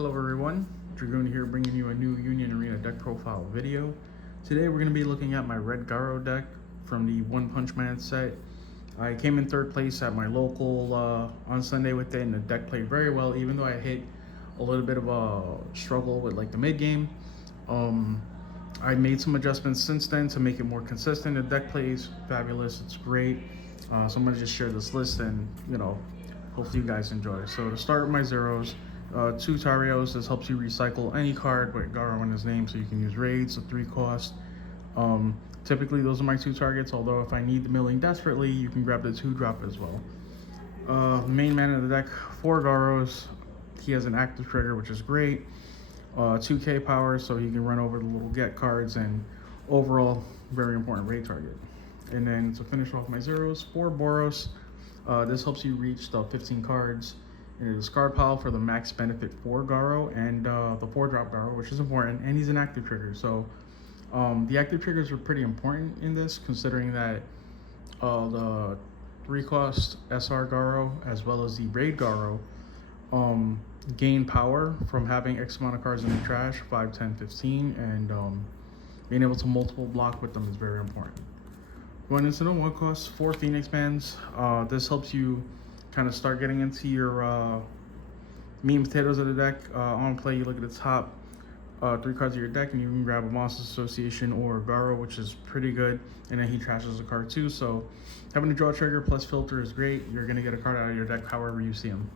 Hello everyone, Dragoon here bringing you a new Union Arena deck profile video. Today we're going to be looking at my Red Garo deck from the One Punch Man set. I came in third place at my local on Sunday with it, and the deck played very well even though I hit a little bit of a struggle with like the mid game. I made some adjustments since then to make it more consistent. The deck plays fabulous, it's great. So I'm going to just share this list and hopefully you guys enjoy. So to start with my zeros, 2 Tarios. This helps you recycle any card with Garo in his name, so you can use raids, a 3 cost. Typically those are my 2 targets, although if I need the milling desperately, you can grab the 2 drop as well. Main man of the deck, 4 Garos. He has an active trigger, which is great. 2k power, so he can run over the little get cards, and overall very important raid target. And then to finish off my zeros, 4 Boros. This helps you reach the 15 cards in a discard pile for the max benefit 4 Garo and the 4 drop Garo, which is important, and he's an active trigger. So the active triggers are pretty important in this, considering that the 3 cost SR Garo as well as the raid Garo gain power from having X amount of cards in the trash, 5, 10, 15, and being able to multiple block with them is very important. Going into the 1 cost, 4 Phoenix Bands. This helps you kind of start getting into your meat and potatoes of the deck. On play, you look at the top 3 cards of your deck, and you can grab a Monsters Association or Garo, which is pretty good. And then he trashes a card too, so having a draw trigger plus filter is great. You're going to get a card out of your deck however you see them.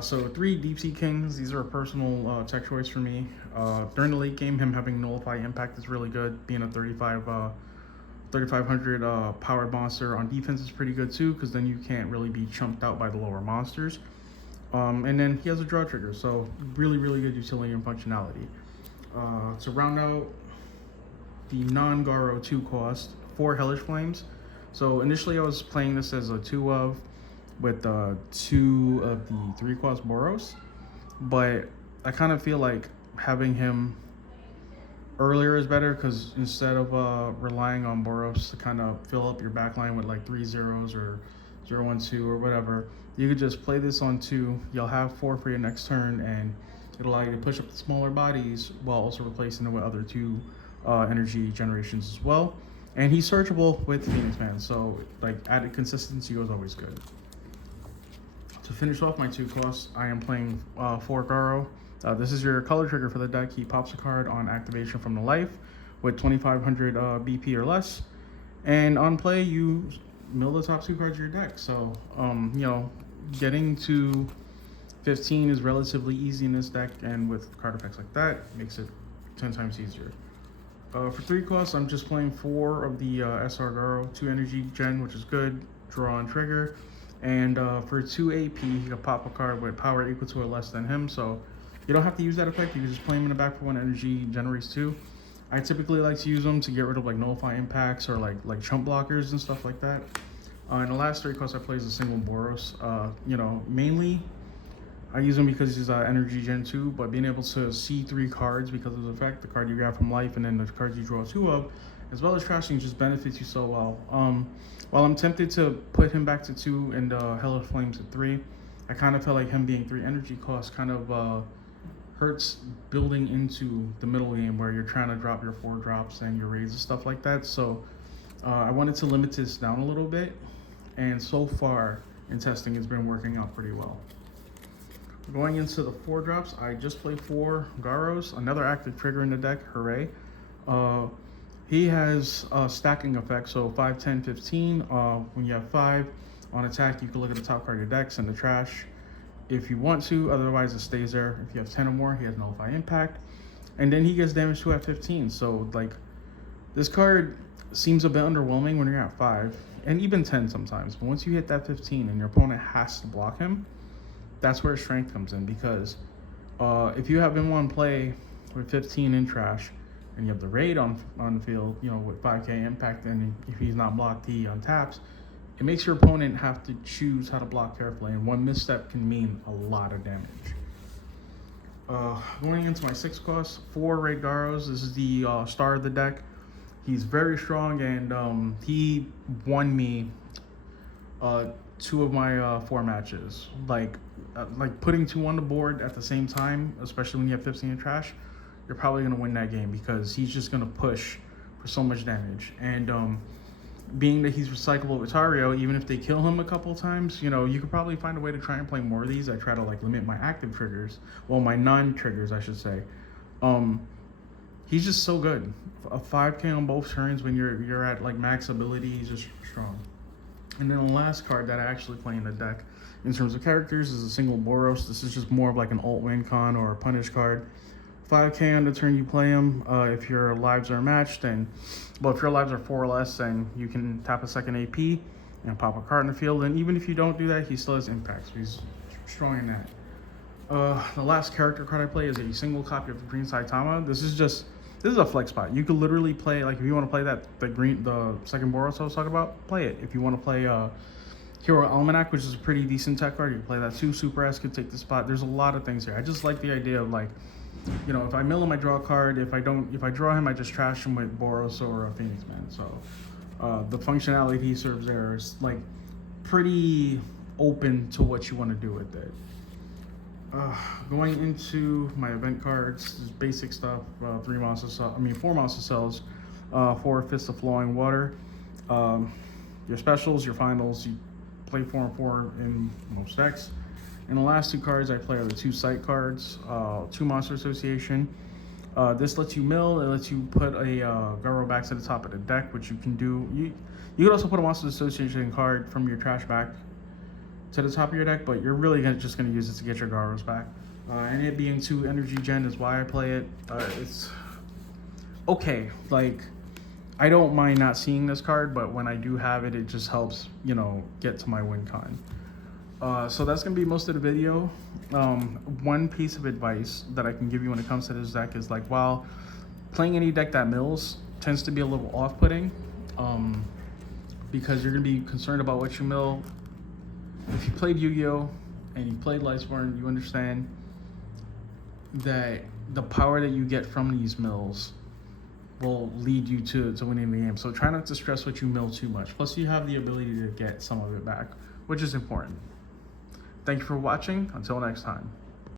So 3 Deep Sea Kings. These are a personal tech choice for me. During the late game, him having Nullify Impact is really good. Being a 3500 powered monster on defense is pretty good too, because then you can't really be chumped out by the lower monsters. And then he has a draw trigger, so really good utility and functionality. To round out the non-Garo 2 cost, 4 Hellish Flames. So initially I was playing this as a 2 of with 2 of the 3 cost Boros, but I kind of feel like having him earlier is better, because instead of relying on Boros to kind of fill up your backline with like 3 zeros or 0, 1, 2 or whatever, you could just play this on 2. You'll have 4 for your next turn, and it'll allow you to push up the smaller bodies while also replacing it with other 2 energy generations as well. And he's searchable with Phoenix Man, so like added consistency is always good. To finish off my 2 costs, I am playing 4 Garo. This is your color trigger for the deck. He pops a card on activation from the life with 2500 BP or less, and on play you mill the top 2 cards of your deck. So getting to 15 is relatively easy in this deck, and with card effects like that makes it 10 times easier. For 3 costs, I'm just playing 4 of the SR Garo, 2 energy gen, which is good, draw on trigger, and for 2 AP he can pop a card with power equal to or less than him, so you don't have to use that effect. You can just play him in the back for 1 energy, generates 2. I typically like to use them to get rid of like nullify impacts or like chump blockers and stuff like that. And the last 3 costs I play is a single Boros. Mainly I use him because he's energy gen 2, but being able to see 3 cards because of the effect, the card you grab from life and then the cards you draw 2 of, as well as trashing, just benefits you so well. While I'm tempted to put him back to 2 and Hellish Flames at 3, I kind of felt like him being 3 energy costs kind of hurts building into the middle game where you're trying to drop your 4 drops and your raids and stuff like that. So I wanted to limit this down a little bit, and so far in testing it's been working out pretty well. Going into the 4 drops, I just played 4 Garos, another active trigger in the deck, hooray. He has a stacking effect, so 5, 10, 15. When you have 5 on attack, you can look at the top card of your decks in the trash if you want to, otherwise it stays there. If you have 10 or more, he has nullify impact, and then he gets damage 2 at 15. So like, this card seems a bit underwhelming when you're at 5 and even 10 sometimes, but once you hit that 15 and your opponent has to block him, that's where strength comes in, because if you have him on play with 15 in trash and you have the raid on the field, with 5k impact, and if he's not blocked, he untaps, it makes your opponent have to choose how to block carefully, and 1 misstep can mean a lot of damage. Going into my 6 costs, 4 Raid Garos. This is the star of the deck. He's very strong, and he won me 2 of my 4 matches. Like putting 2 on the board at the same time, especially when you have 15 in trash, you're probably gonna win that game because he's just gonna push for so much damage. And being that he's recyclable with Tario, even if they kill him a couple times, you know, you could probably find a way to try and play more of these. I try to like limit my active triggers, well, my non-triggers, I should say. He's just so good. A 5K on both turns when you're at like max ability, he's just strong. And then the last card that I actually play in the deck in terms of characters is a single Boros. This is just more of like an alt win con or a punish card. 5K on the turn you play him. If your lives are matched, then, well, if your lives are 4 or less, then you can tap a second AP and pop a card in the field. And even if you don't do that, he still has impact, so he's strong in that. The last character card I play is a single copy of Green Saitama. This is a flex spot. You could literally play, like, if you want to play the second Boros I was talking about, play it. If you want to play Hero Almanac, which is a pretty decent tech card, you can play that too. Super S could take the spot. There's a lot of things here. I just like the idea of, like, you know, if I mill him, I draw a card. If I draw him, I just trash him with Boros or a Phoenix Man. So the functionality he serves there is like pretty open to what you want to do with it. Going into my event cards, is basic stuff. 4 monster cells, 4 Fists of Flowing Water. Your specials, your finals, you play 4 and 4 in most decks. And the last 2 cards I play are the 2 sight cards, 2 Monster Association. This lets you mill. It lets you put a Garo back to the top of the deck, which you can do. You could also put a Monster Association card from your trash back to the top of your deck, but you're really just going to use it to get your Garos back. And it being 2 energy gen is why I play it. It's okay. Like, I don't mind not seeing this card, but when I do have it, it just helps, you know, get to my win con. So that's going to be most of the video. One piece of advice that I can give you when it comes to this deck is, like, while playing any deck that mills tends to be a little off-putting, because you're going to be concerned about what you mill. If you played Yu-Gi-Oh! And you played Garousworn, you understand that the power that you get from these mills will lead you to winning the game. So try not to stress what you mill too much. Plus, you have the ability to get some of it back, which is important. Thank you for watching. Until next time.